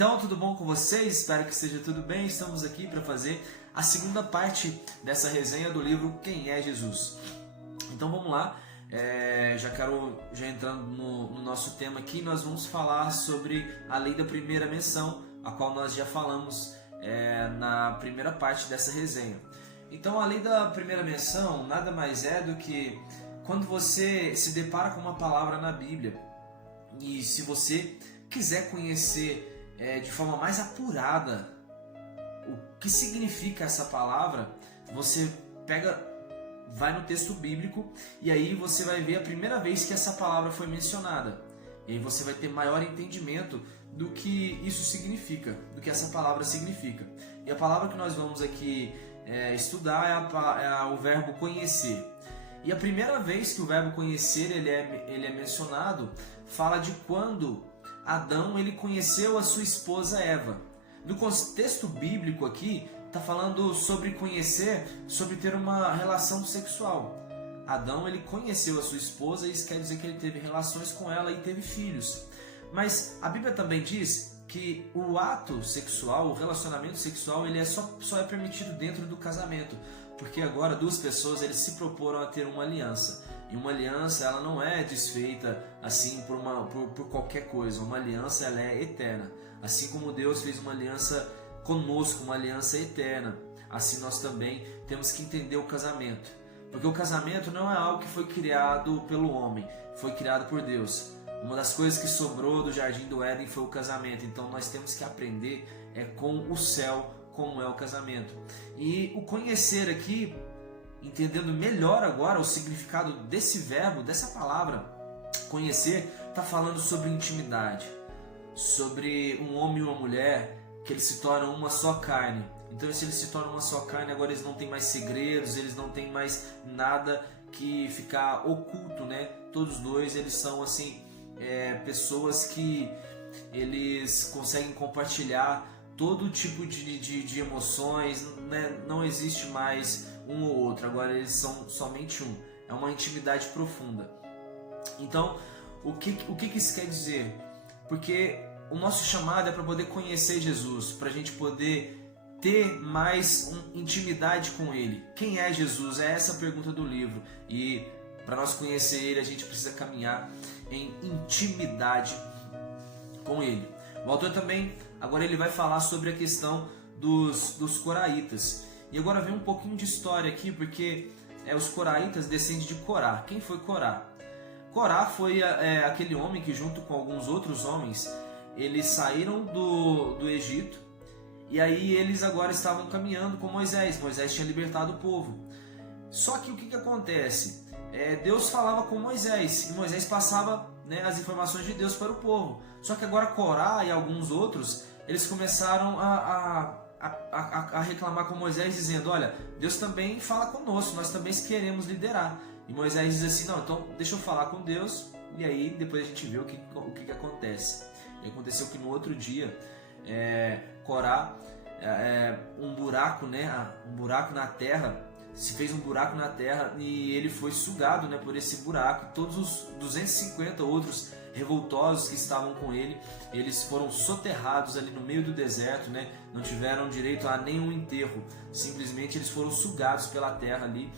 Então, tudo bom com vocês? Espero que esteja tudo bem. Estamos aqui para fazer a segunda parte dessa resenha do livro Quem é Jesus? Então vamos lá, já entrando no nosso tema aqui, nós vamos falar sobre a lei da primeira menção, a qual nós já falamos na primeira parte dessa resenha. Então a lei da primeira menção nada mais é do que quando você se depara com uma palavra na Bíblia e se você quiser conhecer de forma mais apurada o que significa essa palavra, você vai no texto bíblico e aí você vai ver a primeira vez que essa palavra foi mencionada. E aí você vai ter maior entendimento do que isso significa, do que essa palavra significa. E a palavra que nós vamos aqui estudar é o verbo conhecer. E a primeira vez que o verbo conhecer ele é mencionado, fala de quando Adão ele conheceu a sua esposa Eva. No contexto bíblico aqui, está falando sobre conhecer, sobre ter uma relação sexual. Adão ele conheceu a sua esposa e isso quer dizer que ele teve relações com ela e teve filhos. Mas a Bíblia também diz que o ato sexual, o relacionamento sexual, ele só é permitido dentro do casamento. Porque agora duas pessoas eles se proporam a ter uma aliança. E uma aliança ela não é desfeita assim por qualquer coisa. Uma aliança ela é eterna. Assim como Deus fez uma aliança conosco, uma aliança eterna, assim nós também temos que entender o casamento. Porque o casamento não é algo que foi criado pelo homem, foi criado por Deus. Uma das coisas que sobrou do Jardim do Éden foi o casamento. Então nós temos que aprender com o céu como é o casamento. E o conhecer aqui, entendendo melhor agora o significado desse verbo, dessa palavra, conhecer, está falando sobre intimidade, sobre um homem e uma mulher, que eles se tornam uma só carne. Então se eles se tornam uma só carne, agora eles não têm mais segredos, eles não têm mais nada que ficar oculto, né? Todos dois, eles são assim, pessoas que eles conseguem compartilhar todo tipo de emoções, né? Não existe mais um ou outro, agora eles são somente um. É uma intimidade profunda. Então, o que isso quer dizer? Porque o nosso chamado é para poder conhecer Jesus, para a gente poder ter mais intimidade com Ele. Quem é Jesus? É essa a pergunta do livro. E para nós conhecer Ele, a gente precisa caminhar em intimidade com Ele. O autor também, agora ele vai falar sobre a questão dos coraitas. E agora vem um pouquinho de história aqui, porque os coraitas descendem de Corá. Quem foi Corá? Corá foi aquele homem que junto com alguns outros homens, eles saíram do Egito e aí eles agora estavam caminhando com Moisés. Moisés tinha libertado o povo. Só que o que acontece? Deus falava com Moisés e Moisés passava as informações de Deus para o povo. Só que agora Corá e alguns outros, eles começaram a reclamar com Moisés dizendo: olha, Deus também fala conosco, nós também queremos liderar. E Moisés diz assim: não, então deixa eu falar com Deus e aí depois a gente vê o que acontece. E aconteceu que no outro dia, Corá, um buraco na terra, se fez um buraco na terra e ele foi sugado por esse buraco. Todos os 250 outros revoltosos que estavam com ele, eles foram soterrados ali no meio do deserto, não tiveram direito a nenhum enterro, simplesmente eles foram sugados pela terra ali.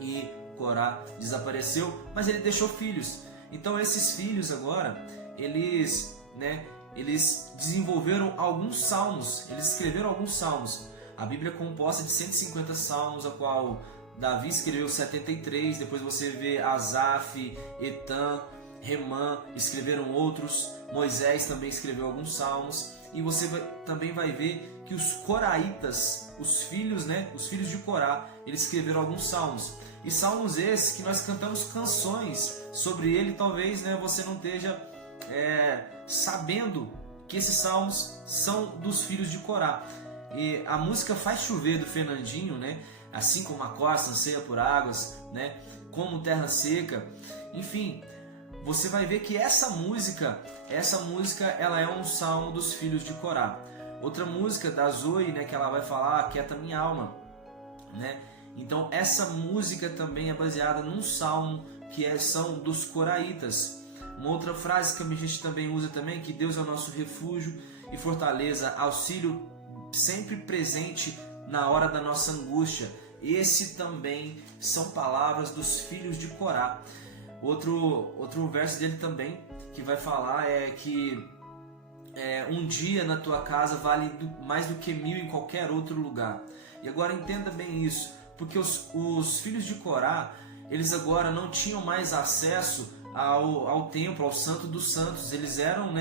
E Corá desapareceu, mas ele deixou filhos. Então esses filhos agora, eles desenvolveram alguns salmos, eles escreveram alguns salmos. A Bíblia é composta de 150 salmos, a qual Davi escreveu 73, depois você vê Asaf, Etan, Remã, escreveram outros, Moisés também escreveu alguns salmos, e você também vai ver que os coraitas, os filhos de Corá, eles escreveram alguns salmos. E salmos esses que nós cantamos canções sobre ele, talvez você não esteja sabendo que esses salmos são dos filhos de Corá. E a música Faz Chover do Fernandinho, assim como a costa anseia por águas, como terra seca, enfim, você vai ver que essa música ela é um salmo dos filhos de Corá. Outra música da Zoe, que ela vai falar, Aquieta minha alma, Então essa música também é baseada num salmo que são dos coraitas. Uma outra frase que a gente também usa também, que Deus é o nosso refúgio. e fortaleza, auxílio sempre presente na hora da nossa angústia. Esse também são palavras dos filhos de Corá. Outro verso dele também que vai falar é que um dia na tua casa vale mais do que 1000 em qualquer outro lugar. E agora entenda bem isso, porque os filhos de Corá, eles agora não tinham mais acesso ao templo, ao Santo dos Santos. Eles eram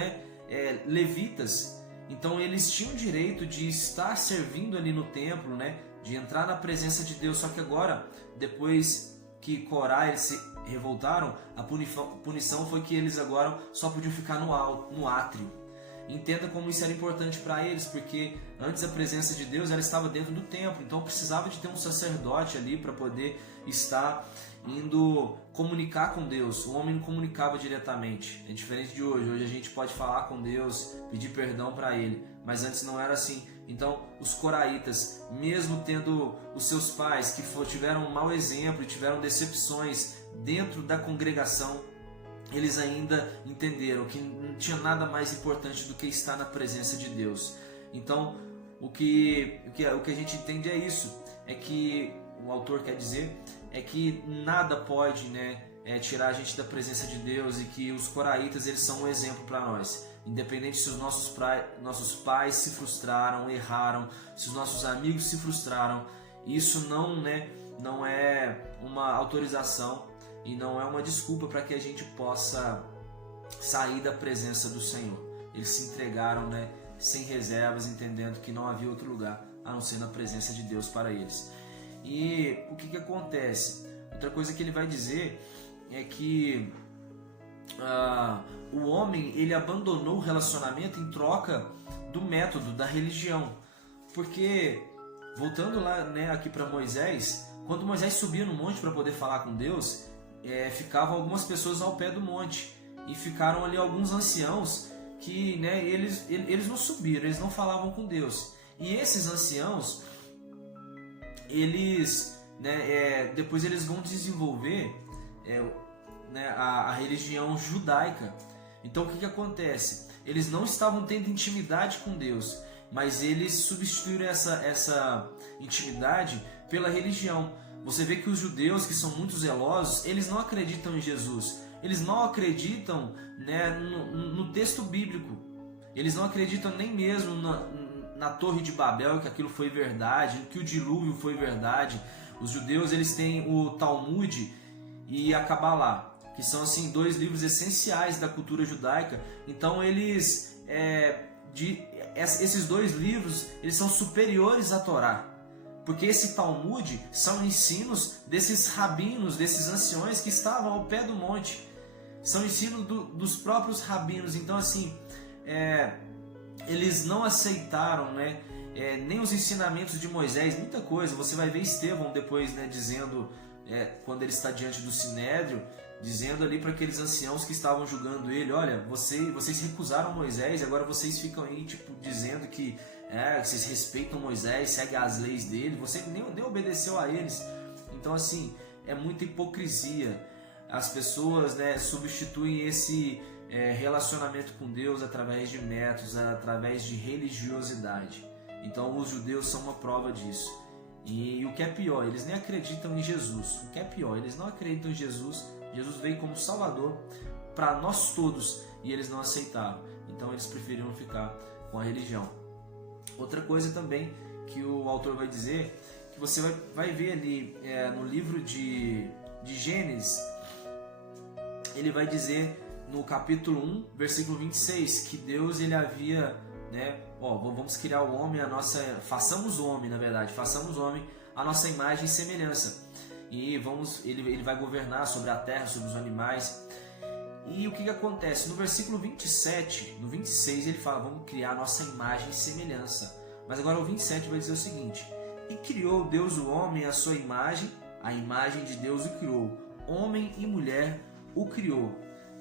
levitas, então eles tinham o direito de estar servindo ali no templo, de entrar na presença de Deus. Só que agora, depois que Corá eles se revoltaram, a punição foi que eles agora só podiam ficar no átrio. Entenda como isso era importante para eles, porque antes a presença de Deus ela estava dentro do templo, então precisava de ter um sacerdote ali para poder estar indo comunicar com Deus. O homem não comunicava diretamente, é diferente de hoje. Hoje a gente pode falar com Deus, pedir perdão para Ele, mas antes não era assim. Então os coraitas, mesmo tendo os seus pais que tiveram um mau exemplo e tiveram decepções dentro da congregação, eles ainda entenderam que não tinha nada mais importante do que estar na presença de Deus. Então o que a gente entende é isso, é que o autor quer dizer é que nada pode tirar a gente da presença de Deus, e que os coraitas eles são um exemplo para nós. Independente se os nossos pais se frustraram, erraram, se os nossos amigos se frustraram, isso não é uma autorização e não é uma desculpa para que a gente possa sair da presença do Senhor. Eles se entregaram sem reservas, entendendo que não havia outro lugar a não ser na presença de Deus para eles. E o que acontece? Outra coisa que ele vai dizer é que o homem ele abandonou o relacionamento em troca do método, da religião. Porque, voltando lá aqui para Moisés, quando Moisés subia no monte para poder falar com Deus, ficavam algumas pessoas ao pé do monte, e ficaram ali alguns anciãos que eles não subiram, eles não falavam com Deus. E esses anciãos, eles depois eles vão desenvolver a religião judaica. Então o que acontece? Eles não estavam tendo intimidade com Deus, mas eles substituíram essa intimidade pela religião. Você vê que os judeus, que são muito zelosos, eles não acreditam em Jesus. Eles não acreditam no texto bíblico. Eles não acreditam nem mesmo na Torre de Babel, que aquilo foi verdade, que o dilúvio foi verdade. Os judeus eles têm o Talmud e a Cabalá, que são assim 2 livros essenciais da cultura judaica. Então esses 2 livros eles são superiores à Torá, porque esse Talmud são ensinos desses rabinos, desses anciões que estavam ao pé do monte. São ensinos dos próprios rabinos. Então assim, eles não aceitaram nem os ensinamentos de Moisés, muita coisa. Você vai ver Estevão depois dizendo, quando ele está diante do Sinédrio, dizendo ali para aqueles anciãos que estavam julgando ele: olha, vocês recusaram Moisés, agora vocês ficam aí dizendo que vocês respeitam Moisés, seguem as leis dele, você nem obedeceu a eles. Então assim, é muita hipocrisia. As pessoas substituem esse relacionamento com Deus através de métodos, através de religiosidade. Então os judeus são uma prova disso. E o que é pior, eles nem acreditam em Jesus. O que é pior, eles não acreditam em Jesus. Jesus veio como Salvador para nós todos e eles não aceitaram. Então eles preferiram ficar com a religião. Outra coisa também que o autor vai dizer, que você vai ver ali no livro de Gênesis, ele vai dizer no capítulo 1, versículo 26, que Deus ele havia, vamos criar o homem, façamos o homem a nossa imagem e semelhança. E ele vai governar sobre a terra, sobre os animais. E o que acontece? No versículo 27, no 26 ele fala, vamos criar a nossa imagem e semelhança. Mas agora o 27 vai dizer o seguinte: e criou Deus o homem à sua imagem, a imagem de Deus o criou, homem e mulher o criou.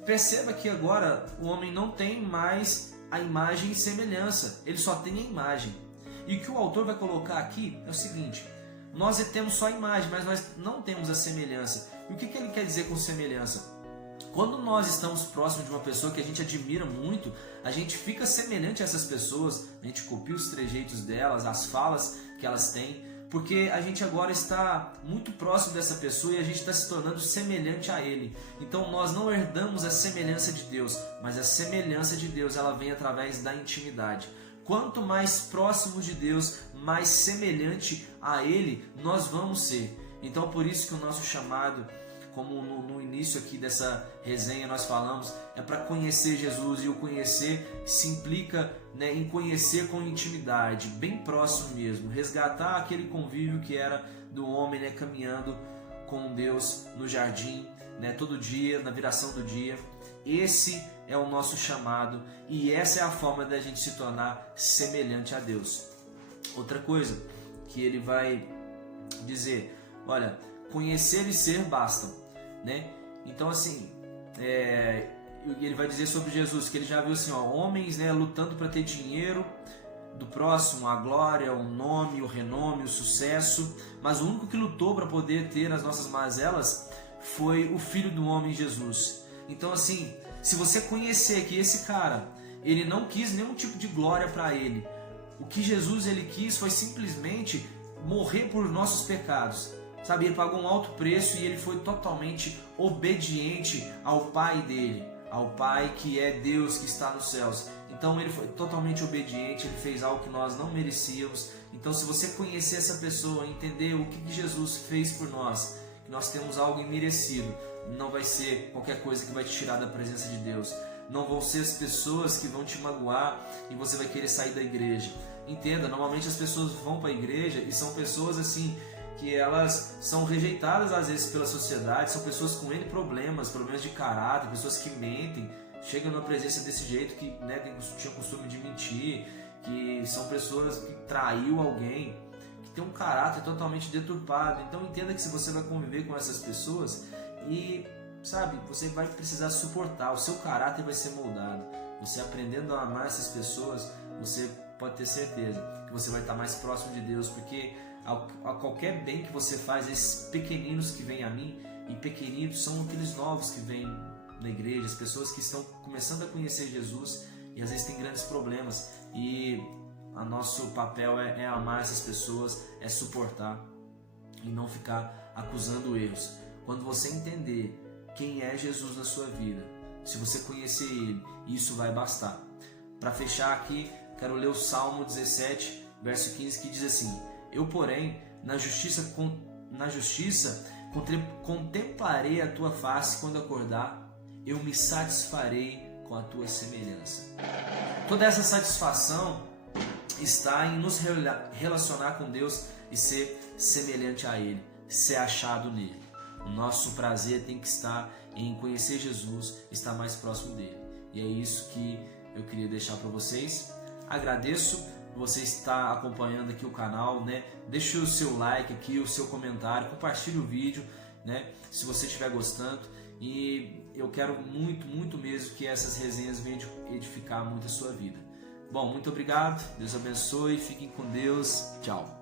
Perceba que agora o homem não tem mais a imagem e semelhança, ele só tem a imagem. E o que o autor vai colocar aqui é o seguinte: nós temos só a imagem, mas nós não temos a semelhança. E o que ele quer dizer com semelhança? Quando nós estamos próximos de uma pessoa que a gente admira muito, a gente fica semelhante a essas pessoas, a gente copia os trejeitos delas, as falas que elas têm, porque a gente agora está muito próximo dessa pessoa e a gente está se tornando semelhante a ele. Então nós não herdamos a semelhança de Deus, mas a semelhança de Deus ela vem através da intimidade. Quanto mais próximos de Deus, mais semelhante a ele nós vamos ser. Então por isso que o nosso chamado, como no início aqui dessa resenha nós falamos, é para conhecer Jesus, e o conhecer se implica, né, em conhecer com intimidade, bem próximo mesmo, resgatar aquele convívio que era do homem, né, caminhando com Deus no jardim, né, todo dia, na viração do dia. Esse é o nosso chamado e essa é a forma da gente se tornar semelhante a Deus. Outra coisa que ele vai dizer, olha, conhecer e ser bastam. Né? Então assim, ele vai dizer sobre Jesus que ele já viu assim, ó, homens, né, lutando para ter dinheiro do próximo, a glória, o nome, o renome, o sucesso, mas o único que lutou para poder ter as nossas mazelas foi o Filho do Homem, Jesus. Então assim, se você conhecer que esse cara, ele não quis nenhum tipo de glória para ele, o que Jesus ele quis foi simplesmente morrer por nossos pecados. Sabe, ele pagou um alto preço e ele foi totalmente obediente ao Pai dele, ao Pai que é Deus que está nos céus. Então ele foi totalmente obediente, ele fez algo que nós não merecíamos. Então se você conhecer essa pessoa, entender o que Jesus fez por nós, que nós temos algo imerecido, não vai ser qualquer coisa que vai te tirar da presença de Deus. Não vão ser as pessoas que vão te magoar e você vai querer sair da igreja. Entenda, normalmente as pessoas vão para a igreja e são pessoas assim, que elas são rejeitadas às vezes pela sociedade, são pessoas com N problemas de caráter, pessoas que mentem, chegam na presença desse jeito, que, né, tinha costume de mentir, que são pessoas que traiu alguém, que tem um caráter totalmente deturpado. Então entenda que se você vai conviver com essas pessoas e, sabe, você vai precisar suportar, o seu caráter vai ser moldado. Você aprendendo a amar essas pessoas, você pode ter certeza que você vai estar mais próximo de Deus, porque a qualquer bem que você faz, esses pequeninos que vêm a mim, e pequeninos são aqueles novos que vêm na igreja, as pessoas que estão começando a conhecer Jesus e às vezes têm grandes problemas, e o nosso papel é amar essas pessoas, é suportar e não ficar acusando erros. Quando você entender quem é Jesus na sua vida, se você conhecer Ele, isso vai bastar. Para fechar aqui, quero ler o Salmo 17, verso 15, que diz assim: eu, porém, na justiça contemplarei a tua face quando acordar, eu me satisfarei com a tua semelhança. Toda essa satisfação está em nos relacionar com Deus e ser semelhante a Ele, ser achado nele. O nosso prazer tem que estar em conhecer Jesus, estar mais próximo dele. E é isso que eu queria deixar para vocês. Agradeço você estar acompanhando aqui o canal, né? Deixe o seu like aqui, o seu comentário, compartilhe o vídeo, né? Se você estiver gostando. E eu quero muito, muito mesmo que essas resenhas venham edificar muito a sua vida. Bom, muito obrigado, Deus abençoe, fiquem com Deus, tchau.